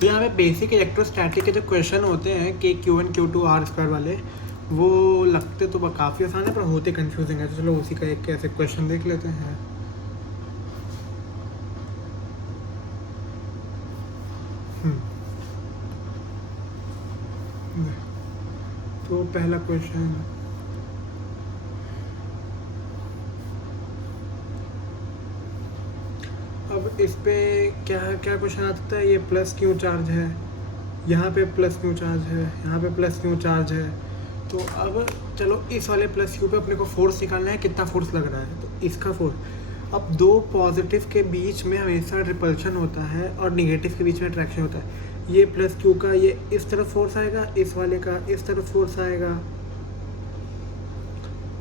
तो यहाँ पे बेसिक इलेक्ट्रोस्टैटिक के जो क्वेश्चन होते हैं कि Q1 Q2 आर स्क्वायर वाले, वो लगते तो काफ़ी आसान है पर होते कंफ्यूजिंग है। तो चलो उसी का एक कैसे क्वेश्चन देख लेते हैं। तो पहला क्वेश्चन, अब इस पे क्या क्या क्वेश्चन आता है। ये प्लस क्यू चार्ज है, यहाँ पे प्लस क्यू चार्ज है, यहाँ पे प्लस क्यू चार्ज है। तो अब चलो इस वाले प्लस क्यू पे अपने को फोर्स निकालना है, कितना फोर्स लग रहा है। तो इसका फोर्स, अब दो पॉजिटिव के बीच में हमेशा रिपल्शन होता है और निगेटिव के बीच में अट्रैक्शन होता है। ये प्लस क्यू का ये इस तरफ फोर्स आएगा, इस वाले का इस तरफ फोर्स आएगा,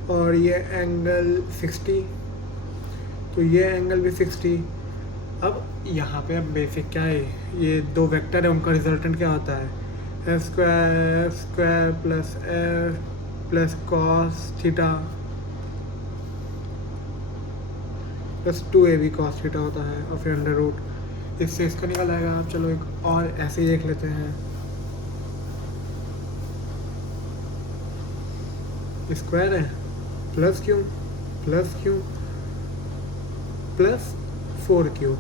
और ये एंगल 60, तो ये एंगल भी 60। अब यहाँ पे अब बेसिक क्या है, ये दो वेक्टर है, उनका रिजल्टेंट क्या होता है, F square plus F plus cos theta plus 2ab cos theta होता है, और फिर अंडर रूट, इससे इसका निकल आएगा। अब चलो एक और ऐसे ही देख लेते हैं। स्क्वायर है, plus Q plus 4q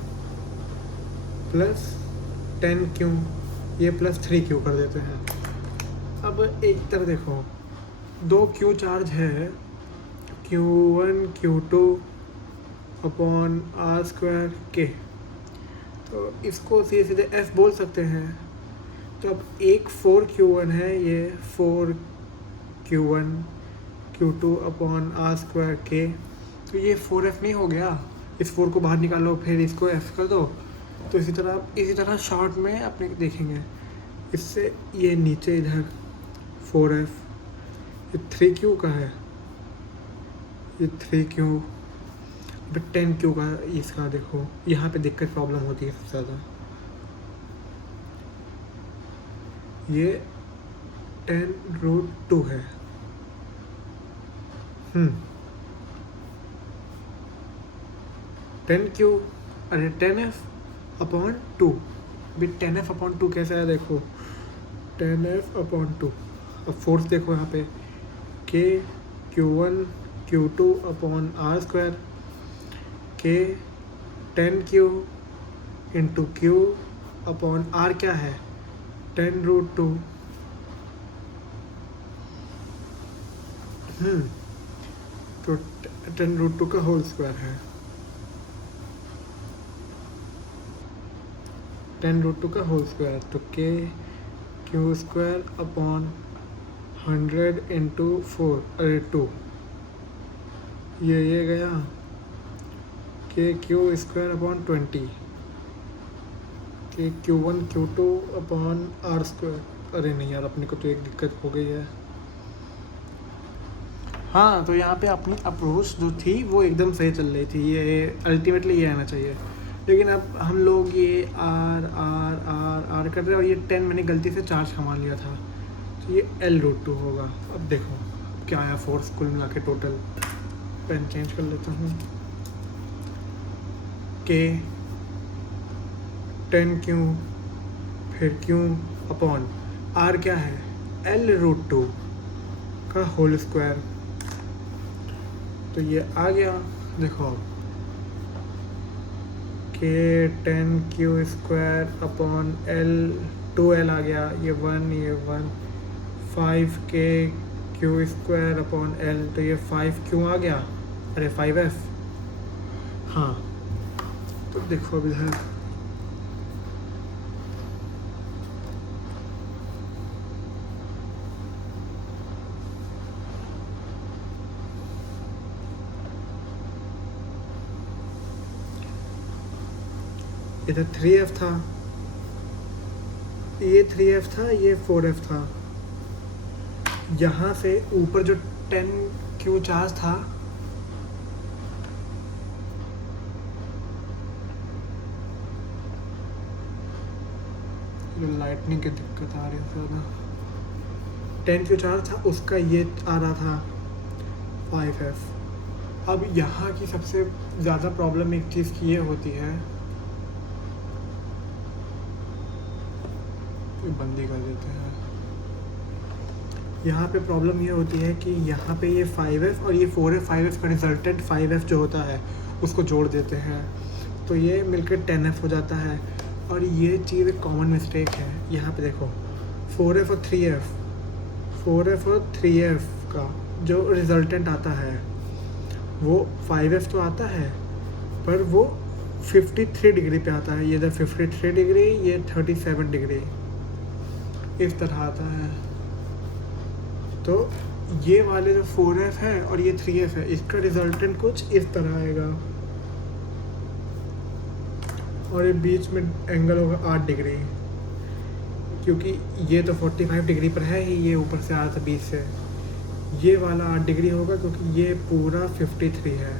plus 10q, ये प्लस 3q कर देते हैं। अब एक तरह देखो, दो क्यू चार्ज है, Q1 Q2 upon are square के, तो इसको सीधे सीधे f बोल सकते हैं। तो अब एक 4q1 है, ये 4q1 Q2 upon are square के, तो ये 4f नहीं हो गया। इस 4 को बाहर निकालो, फिर इसको f कर दो। तो इसी तरह शॉर्ट में अपने देखेंगे, इससे ये नीचे इधर 4f, ये 3q का है, ये 3q, फिर 10q का। इसका देखो यहाँ पे दिक्कत प्रॉब्लम होती है सबसे ज़्यादा, ये 10√2 है। 10q, अरे 10f अपॉन 2, भी 10f अपॉन 2 कैसे है देखो, 10f अपॉन 2। अब फोर्स देखो यहाँ पे, के Q1 Q2 upon are square, के 10q into q upon are क्या है, 10√2। तो 10√2 का होल स्क्वायर है, 10√2 का होल स्क्वायर, तो के क्यू स्क्वायर अपॉन 100 इंटू 4, अरे 2, ये गया, के क्यू स्क्वायर अपॉन 20, के Q1 Q2 upon are square. अरे नहीं यार, अपने को तो एक दिक्कत हो गई है। हाँ, तो यहाँ पे अपनी अप्रोच जो थी वो एकदम सही चल रही थी, ये अल्टीमेटली ये आना चाहिए। लेकिन अब हम लोग ये आर आर आर आर कर रहे हैं, और ये 10 मैंने गलती से चार्ज कमा लिया था, तो ये L√2 होगा। अब देखो क्या आया फोर्स कुल मिला के टोटल, पेन चेंज कर लेता हूँ, के 10q फिर q अपॉन आर क्या है, L√2 का होल स्क्वायर। तो ये आ गया, देखो अब के 10q स्क्वायर अपॉन L2L आ गया, ये 1 5k q square upon L, तो ये 5q आ गया, अरे 5f। हाँ, तो देखो अब इधर इधर 3f था, ये 3f था, ये 4f था। यहाँ से ऊपर जो 10q चार्ज था, लाइटनिंग की दिक्कत आ रही है ज़्यादा, 10q चार्ज था, उसका ये आ रहा था 5f। अब यहाँ की सबसे ज़्यादा प्रॉब्लम एक चीज़ की ये होती है, ये बंद ही कर देते हैं। यहाँ पे प्रॉब्लम ये होती है कि यहाँ पे ये 5f और ये 4f, 5f का रिजल्टेंट 5f जो होता है उसको जोड़ देते हैं, तो ये मिलकर 10f हो जाता है। और ये चीज़ एक कॉमन मिस्टेक है। यहाँ पे देखो 4f और 3f, 4f और 3f का जो रिजल्टेंट आता है वो 5f तो आता है, पर वो 53 डिग्री पे आता है। ये इधर 53 डिग्री, ये 37 डिग्री, इस तरह आता है। तो ये वाले जो 4f है और ये 3f है, इसका रिजल्टेंट कुछ इस तरह आएगा, और ये बीच में एंगल होगा 8 डिग्री, क्योंकि ये तो 45 डिग्री पर है ही, ये ऊपर से आ रहा था 20 से। ये वाला 8 डिग्री होगा क्योंकि ये पूरा 53 है।